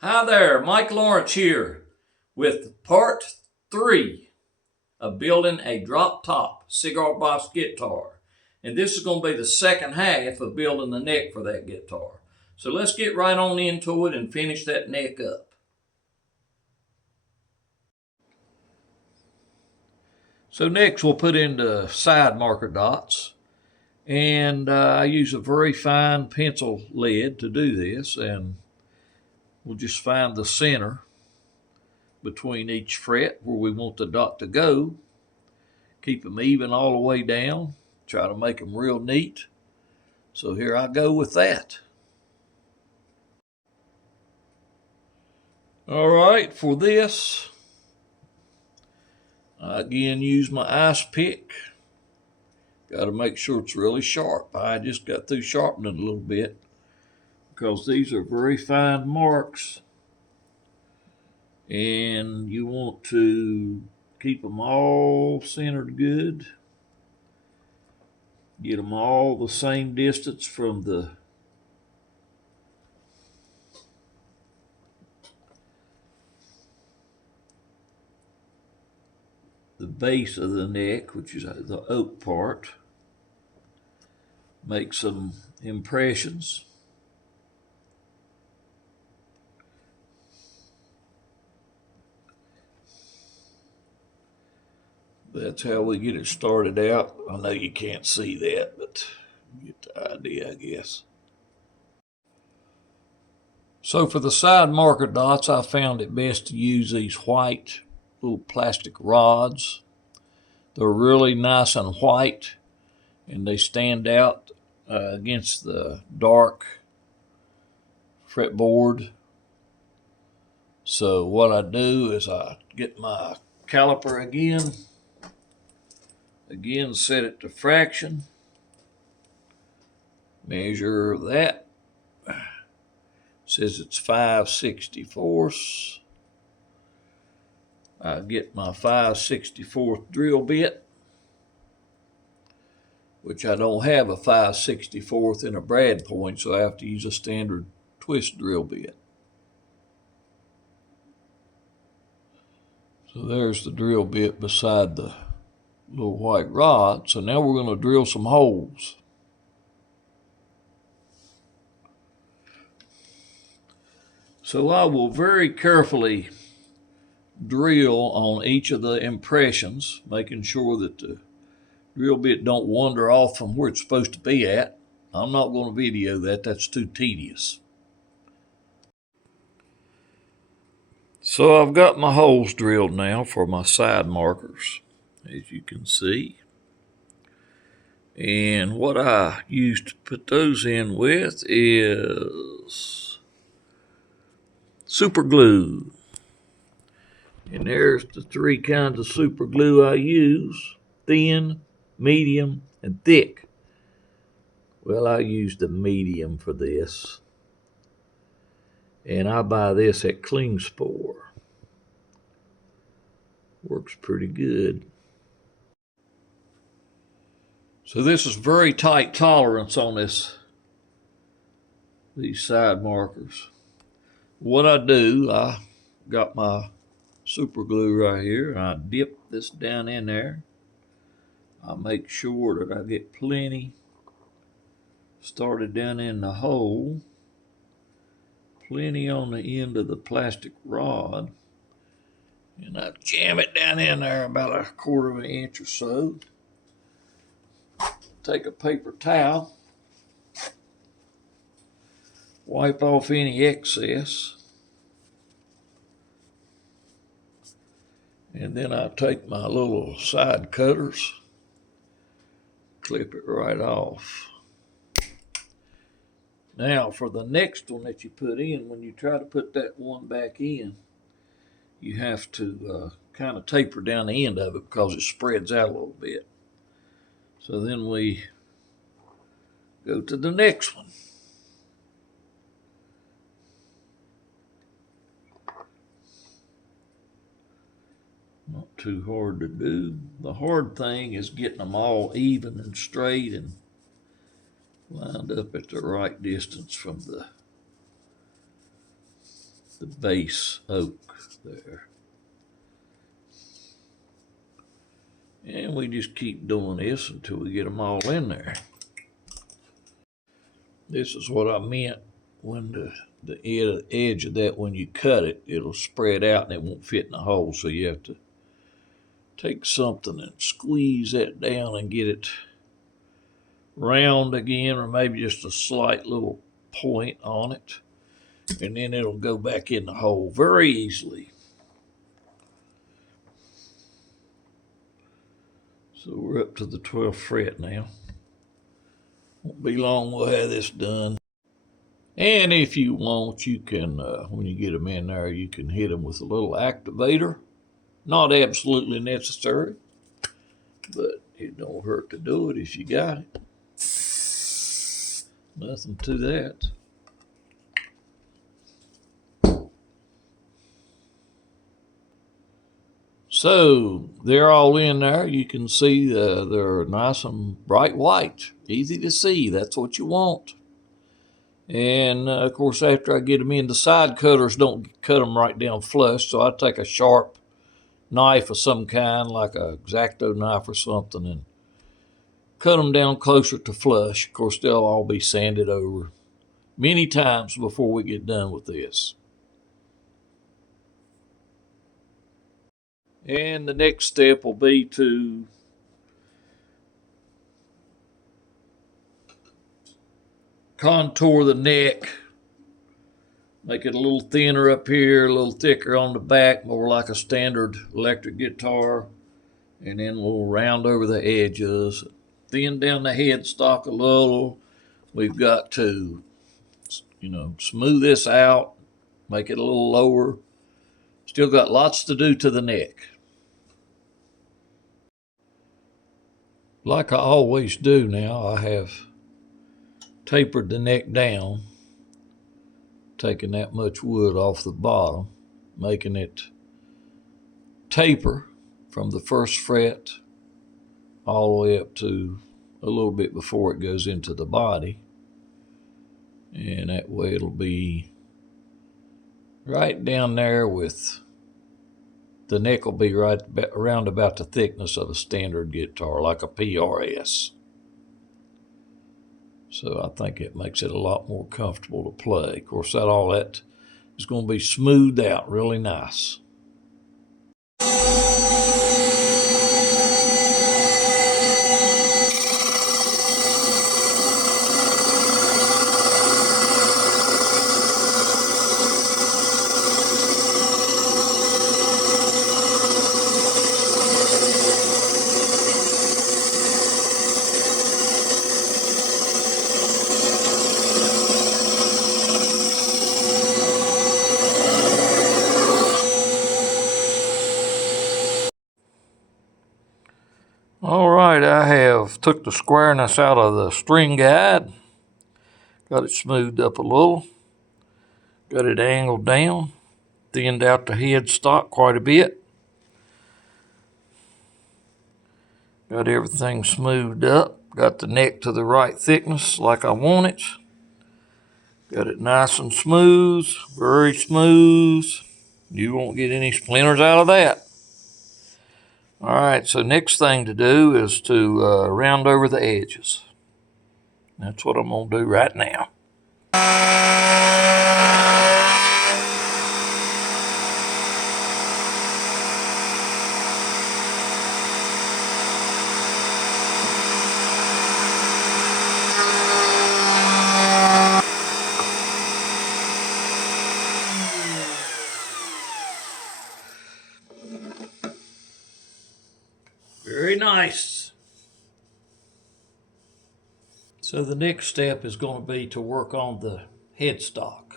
Hi there, Mike Lawrence here with part 3 of building a drop top cigar box guitar. And this is going to be the second half of building the neck for that guitar. So let's get right on into it and finish that neck up. So next we'll put in the side marker dots. And I use a very fine pencil lead to do this, and we'll just find the center between each fret where we want the dot to go. Keep them even all the way down. Try to make them real neat. So here I go with that. All right, for this, I again use my ice pick. Got to make sure it's really sharp. I just got through sharpening it a little bit because these are very fine marks. And you want to keep them all centered good. Get them all the same distance from the base of the neck, which is the oak part. Make some impressions. That's how we get it started out. I know you can't see that, but you get the idea, I guess. So for the side marker dots, I found it best to use these white little plastic rods. They're really nice and white, and they stand out against the dark fretboard. So what I do is I get my caliper again, set it to fraction, measure that. It says it's 5/64. I get my 5/64 drill bit, which I don't have a 5/64 in a brad point, so I have to use a standard twist drill bit. So there's the drill bit beside the little white rod. So now we're going to drill some holes. So I will very carefully drill on each of the impressions, making sure that the drill bit don't wander off from where it's supposed to be at. I'm not going to video that. That's too tedious. So I've got my holes drilled now for my side markers, as you can see. And what I use to put those in with is super glue. And there's the 3 kinds of super glue I use: thin, medium, and thick. Well, I use the medium for this. And I buy this at Klingspor. Works pretty good. So this is very tight tolerance on these side markers. What I do, I got my super glue right here. I dip this down in there. I make sure that I get plenty started down in the hole, plenty on the end of the plastic rod, and I jam it down in there about 1/4 of an inch or so. Take a paper towel, wipe off any excess, and then I take my little side cutters, clip it right off. Now for the next one that you put in, when you try to put that one back in, you have to kind of taper down the end of it because it spreads out a little bit. So then we go to the next one. Not too hard to do. The hard thing is getting them all even and straight and lined up at the right distance from the the base oak there. And we just keep doing this until we get them all in there. This is what I meant when the edge of that, when you cut it, it'll spread out and it won't fit in the hole. So you have to take something and squeeze that down and get it round again, or maybe just a slight little point on it. And then it'll go back in the hole very easily. So we're up to the 12th fret now. Won't be long, we'll have this done. And if you want, you can, when you get them in there, you can hit them with a little activator. Not absolutely necessary, but it don't hurt to do it if you got it. Nothing to that. So they're all in there. You can see they're nice and bright white, easy to see. That's what you want. And of course, after I get them in, the side cutters don't cut them right down flush. So I take a sharp knife of some kind, like a X-Acto knife or something, and cut them down closer to flush. Of course, they'll all be sanded over many times before we get done with this. And the next step will be to contour the neck, make it a little thinner up here, a little thicker on the back, more like a standard electric guitar. And then we'll round over the edges, thin down the headstock a little. We've got to, smooth this out, make it a little lower. Still got lots to do to the neck. Like I always do now, I have tapered the neck down, taking that much wood off the bottom, making it taper from the first fret all the way up to a little bit before it goes into the body. And that way it'll be right down there with the neck will be right around about the thickness of a standard guitar, like a PRS. So I think it makes it a lot more comfortable to play. Of course, all that is going to be smoothed out really nice. All right, I have took the squareness out of the string guide, got it smoothed up a little, got it angled down, thinned out the headstock quite a bit, got everything smoothed up, got the neck to the right thickness like I want it, got it nice and smooth, very smooth. You won't get any splinters out of that. All right, so next thing to do is to round over the edges. That's what I'm going to do right now. Very nice. So the next step is going to be to work on the headstock.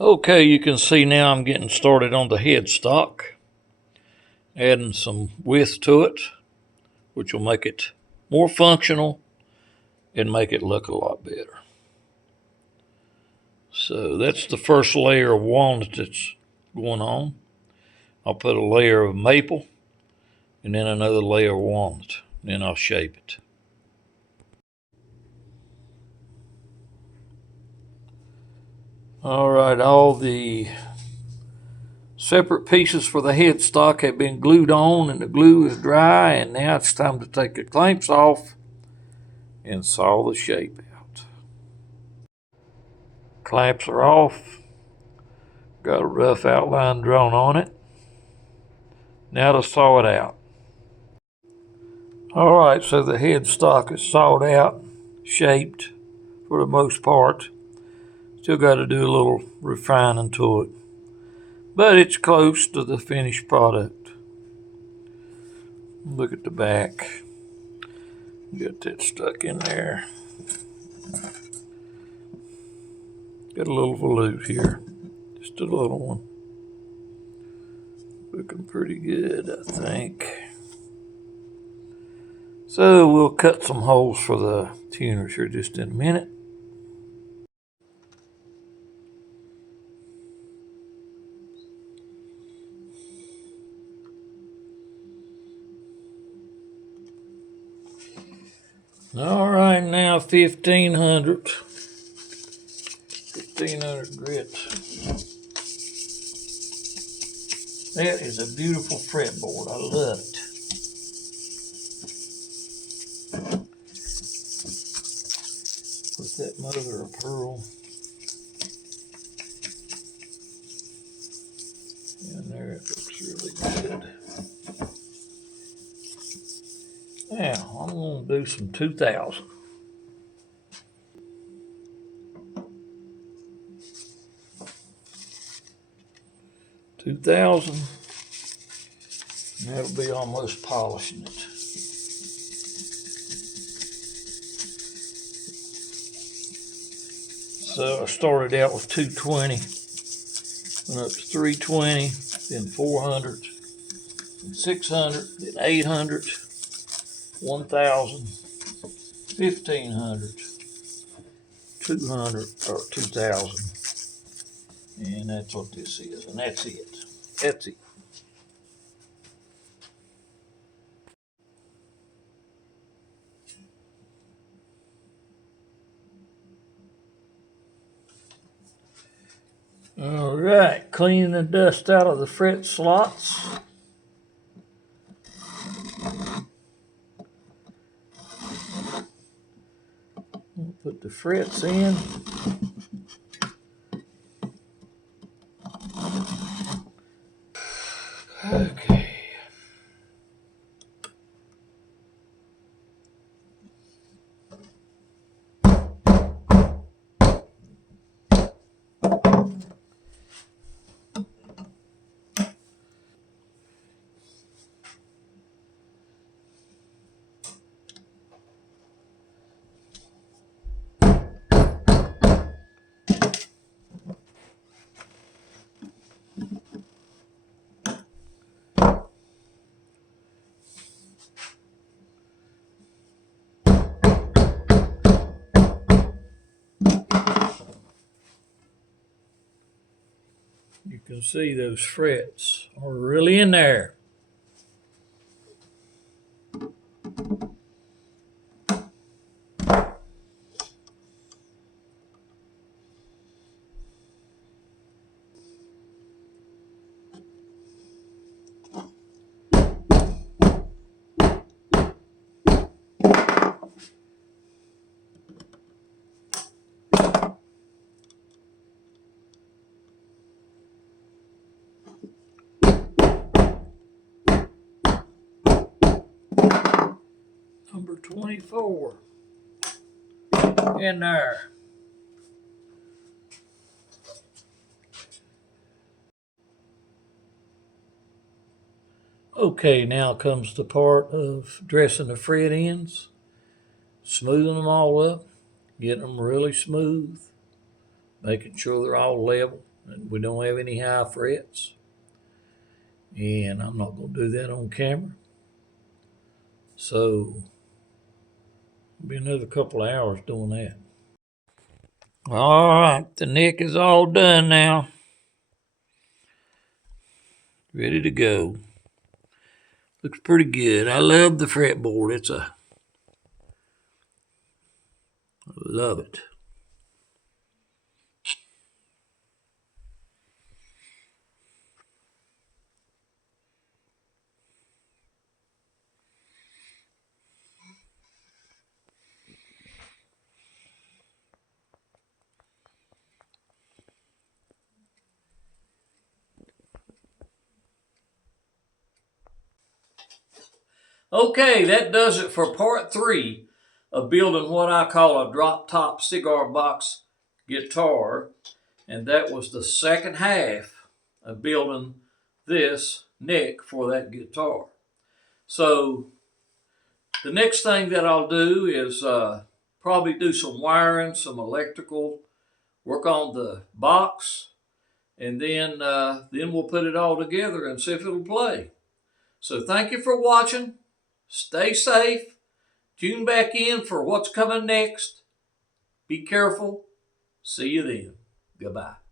Okay, you can see now I'm getting started on the headstock, adding some width to it, which will make it more functional and make it look a lot better. So that's the first layer of walnut that's going on. I'll put a layer of maple and then another layer of walnut. Then I'll shape it. All right, all the separate pieces for the headstock have been glued on and the glue is dry, and now it's time to take the clamps off and saw the shape out. Clamps are off. Got a rough outline drawn on it. Now to saw it out. All right, so the headstock is sawed out, shaped for the most part. Still got to do a little refining to it, but it's close to the finished product. Look at the back. Got that stuck in there. Got a little volute here, just a little one. Looking pretty good, I think. So we'll cut some holes for the tuners here just in a minute. All right, now 1500 grit. That is a beautiful fretboard. I love it. Put that mother of pearl in there. It looks really good. Now I'm going to do some 2000. That'll be almost polishing it. So I started out with 220, went up to 320, then 400, then 600, then 800, 1000, 1500, 200, or 2000. And that's what this is, and that's it. That's it. All right, cleaning the dust out of the fret slots. Put the frets in. Okay. You can see those frets are really in there. Number 24 in there. Okay, now comes the part of dressing the fret ends, smoothing them all up, getting them really smooth, making sure they're all level and we don't have any high frets. And I'm not going to do that on camera. So it'll be another couple of hours doing that. All right, the neck is all done now. Ready to go. Looks pretty good. I love the fretboard. I love it. Okay, that does it for part 3 of building what I call a drop top cigar box guitar. And that was the second half of building this neck for that guitar. So the next thing that I'll do is probably do some wiring, some electrical, work on the box, and then we'll put it all together and see if it'll play. So thank you for watching. Stay safe. Tune back in for what's coming next. Be careful. See you then. Goodbye.